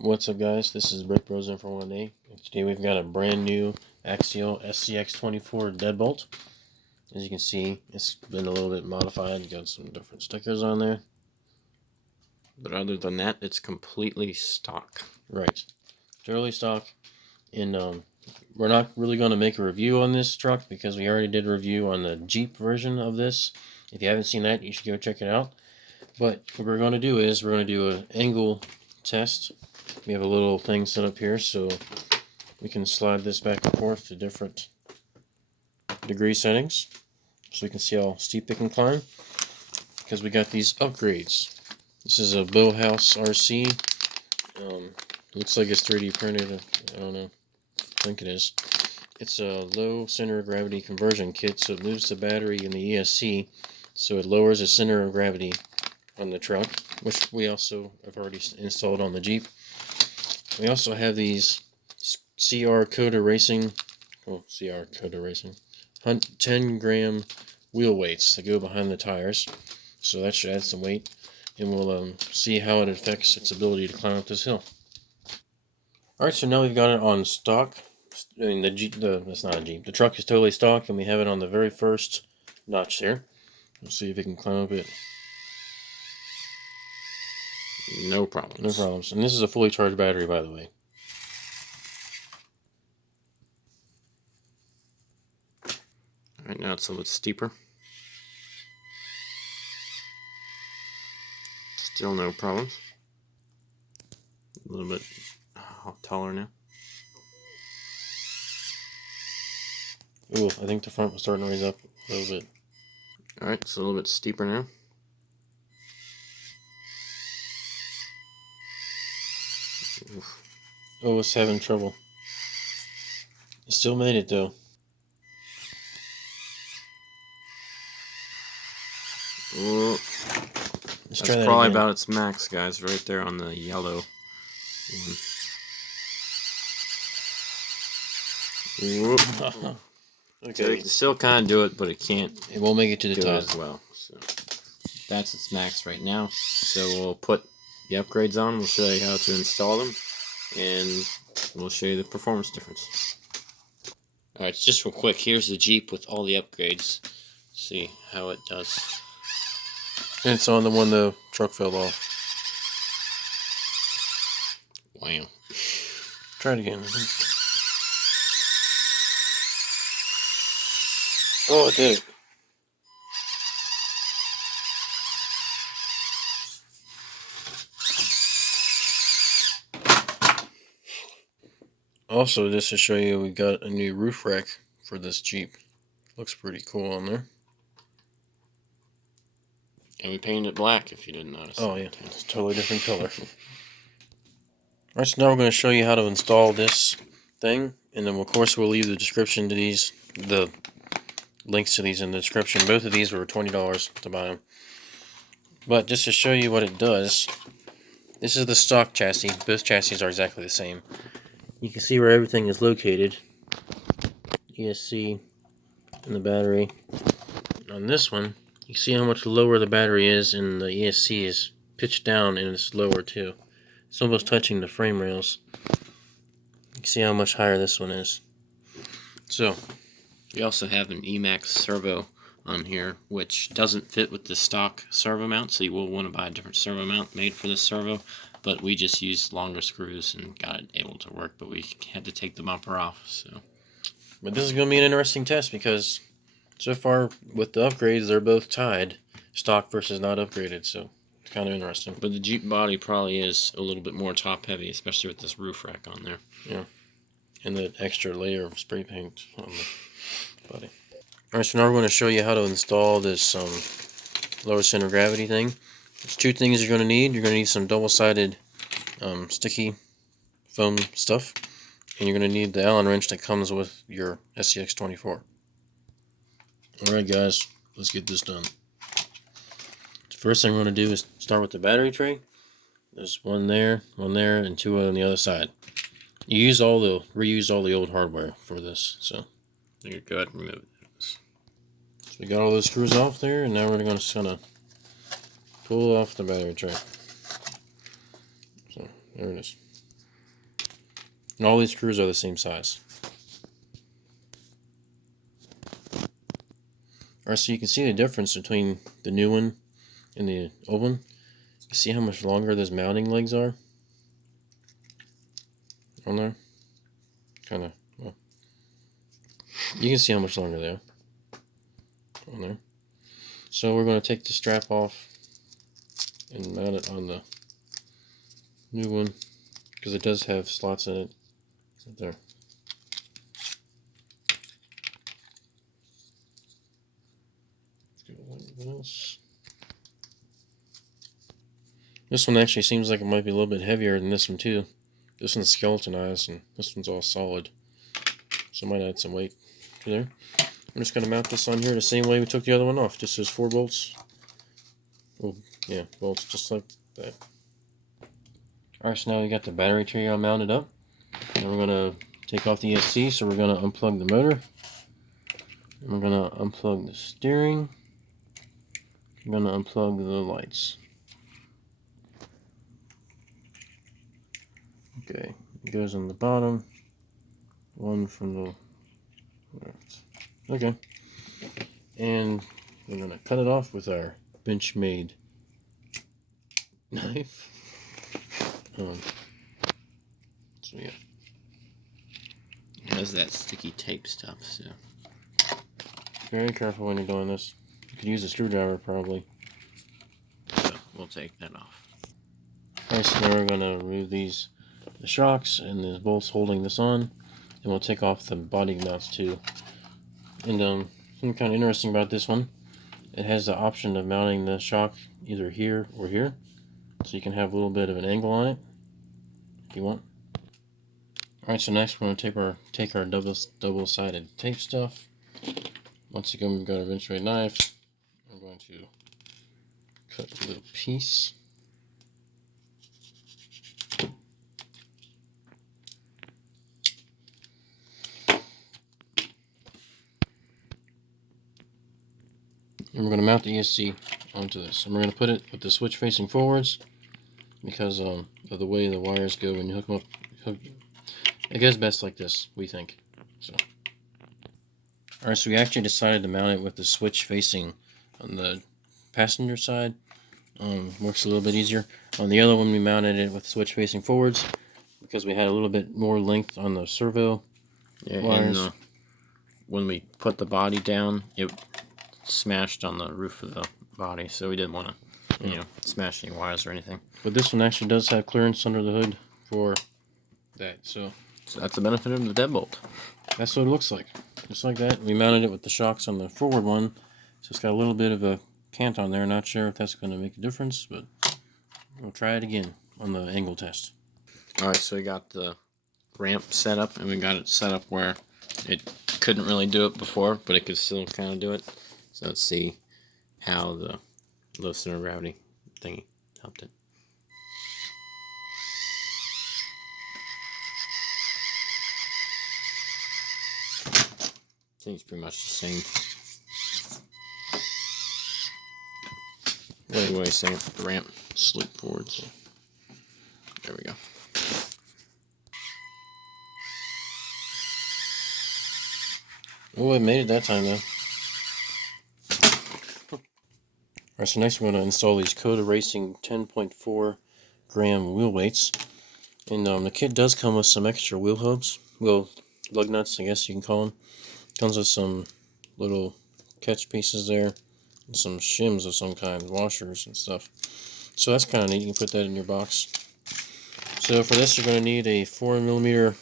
What's up, guys? This is Brick Bros in for 1A. Today we've got a brand new Axial Scx24 deadbolt. As you can see, it's been a little bit modified. Got some different stickers on there. But other than that, it's completely stock. Right. Totally stock. And we're not really going to make a review on this truck because we already did a review on the Jeep version of this. If you haven't seen that, you should go check it out. But what we're going to do is we're going to do an angle test. We have a little thing set up here so we can slide this back and forth to different degree settings so we can see how steep it can climb, because we got these upgrades. This is a Bauhaus RC. Looks like it's 3D printed. I don't know. I think it is. It's a low center of gravity conversion kit, so it moves the battery in the ESC, so it lowers the center of gravity on the truck, which we also have already installed on the Jeep. We also have these CR Racing 10-gram wheel weights that go behind the tires, so that should add some weight, and we'll see how it affects its ability to climb up this hill. Alright, so now we've got it on stock. I mean, that's not a Jeep. The truck is totally stock, and we have it on the very first notch here. We'll see if it can climb up it. No problems. No problems. And this is a fully charged battery, by the way. Right now it's a little steeper. Still no problems. A little bit taller now. Ooh, I think the front was starting to raise up a little bit. Alright, it's a little bit steeper now. Oof. Oh, it's having trouble. It still made it though. Ooh. Let's That's probably about its max, guys, right there on the yellow one. Okay. So it can still kind of do it, but it can't. It won't make it to the top as well. So that's its max right now. So we'll put the upgrades on. We'll show you how to install them, and we'll show you the performance difference. Alright, just real quick. Here's the Jeep with all the upgrades. See how it does. It's on the one the truck fell off. Wow. Try it again. Oh, it did. Also, just to show you, we got a new roof rack for this Jeep. Looks pretty cool on there. And we painted it black, if you didn't notice. Oh yeah, it's a totally different color. Alright, so now we're going to show you how to install this thing, and then of course we'll leave the description to these, the links to these in the description. Both of these were $20 to buy them. But just to show you what it does, this is the stock chassis. Both chassis are exactly the same. You can see where everything is located. ESC and the battery. On this one, you see how much lower the battery is, and the ESC is pitched down and it's lower too. It's almost touching the frame rails. You can see how much higher this one is. So, we also have an Emac Servo on here, which doesn't fit with the stock servo mount, so you will want to buy a different servo mount made for this servo. But we just used longer screws and got it able to work, but we had to take the bumper off. So, but this is going to be an interesting test because so far with the upgrades, they're both tied, stock versus not upgraded. So it's kind of interesting. But the Jeep body probably is a little bit more top heavy, especially with this roof rack on there. Yeah, and the extra layer of spray paint on the body. Alright, so now we're going to show you how to install this lower center of gravity thing. There's two things you're going to need. You're going to need some double-sided sticky foam stuff, and you're going to need the Allen wrench that comes with your Scx24. Alright guys, let's get this done. The first thing we're going to do is start with the battery tray. There's one there, and two on the other side. You reuse all the old hardware for this, so you go ahead and remove it. So we got all those screws off there, and now we're just gonna pull off the battery tray. So there it is. And all these screws are the same size. Alright, so you can see the difference between the new one and the old one. You see how much longer those mounting legs are on there? Kind of, well, you can see how much longer they are on there. So we're going to take the strap off and mount it on the new one, because it does have slots in it right there. This one actually seems like it might be a little bit heavier than this one too. This one's skeletonized and this one's all solid, so I might add some weight to there. I'm just going to mount this on here the same way we took the other one off. Just those 4 bolts. Oh, yeah, bolts just like that. Alright, so now we got the battery tray all mounted up. And we're going to take off the ESC, so we're going to unplug the motor. And we're going to unplug the steering. I'm going to unplug the lights. Okay, it goes on the bottom. One from the left. Okay. And we're going to cut it off with our Benchmade knife. So yeah. It has that sticky tape stuff, so. Very careful when you're doing this. You could use a screwdriver probably. So we'll take that off. Alright, so now we're going to remove the shocks and the bolts holding this on. And we'll take off the body mounts too. And something kind of interesting about this one, it has the option of mounting the shock either here or here. So you can have a little bit of an angle on it if you want. Alright, so next we're going to take our double-sided tape stuff. Once again, we've got our Benchmade knife. I'm going to cut a little piece. And we're going to mount the ESC onto this. And we're going to put it with the switch facing forwards because of the way the wires go when you hook them up. It goes best like this, we think. So. Alright, so we actually decided to mount it with the switch facing on the passenger side. Works a little bit easier. On the other one, we mounted it with switch facing forwards because we had a little bit more length on the servo wires. And when we put the body down, it smashed on the roof of the body, so we didn't want to, smash any wires or anything. But this one actually does have clearance under the hood for that, so that's the benefit of the deadbolt. That's what it looks like. Just like that. We mounted it with the shocks on the forward one, so it's got a little bit of a cant on there. Not sure if that's going to make a difference, but we'll try it again on the angle test. Alright, so we got the ramp set up, and we got it set up where it couldn't really do it before, but it could still kind of do it. So let's see how the low center of gravity thingy helped it. I think it's pretty much the same. Way same with the ramp slip forwards. There we go. Oh, it made it that time though. Alright, so next we're going to install these Coda Racing 10.4 gram wheel weights. And the kit does come with some extra wheel hubs. Well, lug nuts, I guess you can call them. Comes with some little catch pieces there. And some shims of some kind, washers and stuff. So that's kind of neat. You can put that in your box. So for this, you're going to need a 4mm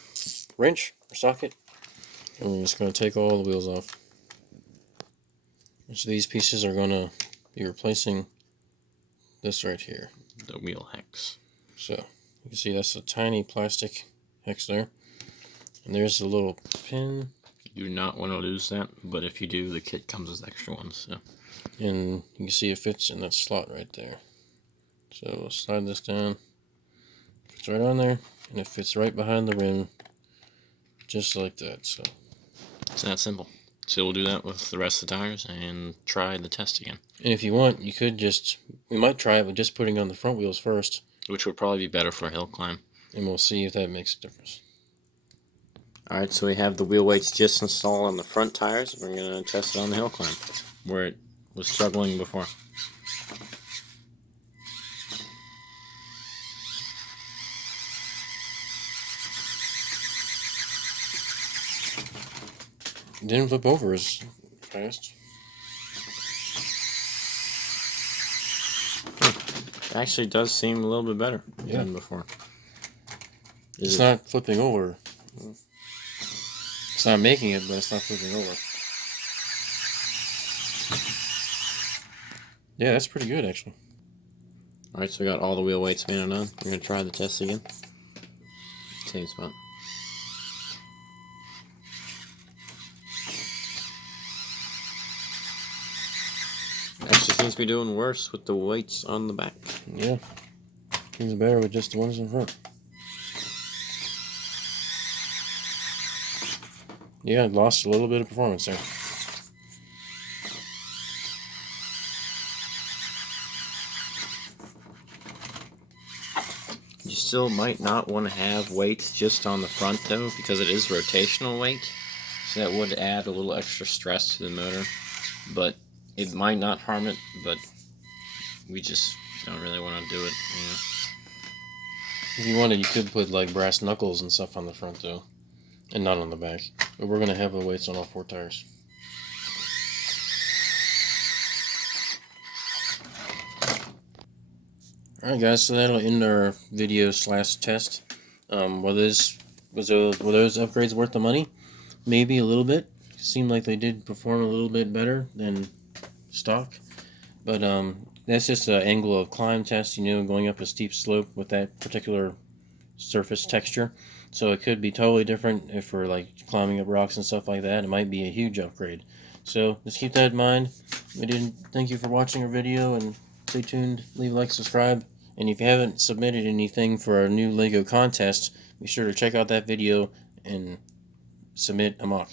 wrench or socket. And we're just going to take all the wheels off. So these pieces are going to be replacing this right here. The wheel hex. So you can see that's a tiny plastic hex there. And there's the little pin. You do not want to lose that, but if you do, the kit comes with extra ones. So. And you can see it fits in that slot right there. So we'll slide this down. Fits right on there, and it fits right behind the rim, just like that. So it's that simple. So we'll do that with the rest of the tires and try the test again. And if you want, you could we might try it with just putting on the front wheels first. Which would probably be better for a hill climb. And we'll see if that makes a difference. Alright, so we have the wheel weights just installed on the front tires. We're going to test it on the hill climb, where it was struggling before. It didn't flip over as fast. It actually does seem a little bit better than before. It's not flipping over. It's not making it, but it's not flipping over. Yeah, that's pretty good, actually. Alright, so we got all the wheel weights mounted on. We're going to try the test again. Same spot. Actually seems to be doing worse with the weights on the back. Yeah. Seems better with just the ones in front. Yeah, it lost a little bit of performance there. You still might not want to have weights just on the front though, because it is rotational weight. So that would add a little extra stress to the motor. But it might not harm it, but we just don't really want to do it, you know. If you wanted, you could put like brass knuckles and stuff on the front though, and not on the back. But we're gonna have the weights on all 4 tires. Alright guys, so that'll end our video / test. Were those upgrades worth the money? Maybe a little bit. Seemed like they did perform a little bit better than stock. But that's just an angle of climb test, you know, going up a steep slope with that particular surface texture. So it could be totally different if we're like climbing up rocks and stuff like that. It might be a huge upgrade. So just keep that in mind. Thank you for watching our video, and stay tuned. Leave a like, subscribe, and if you haven't submitted anything for our new LEGO contest, be sure to check out that video and submit a mock.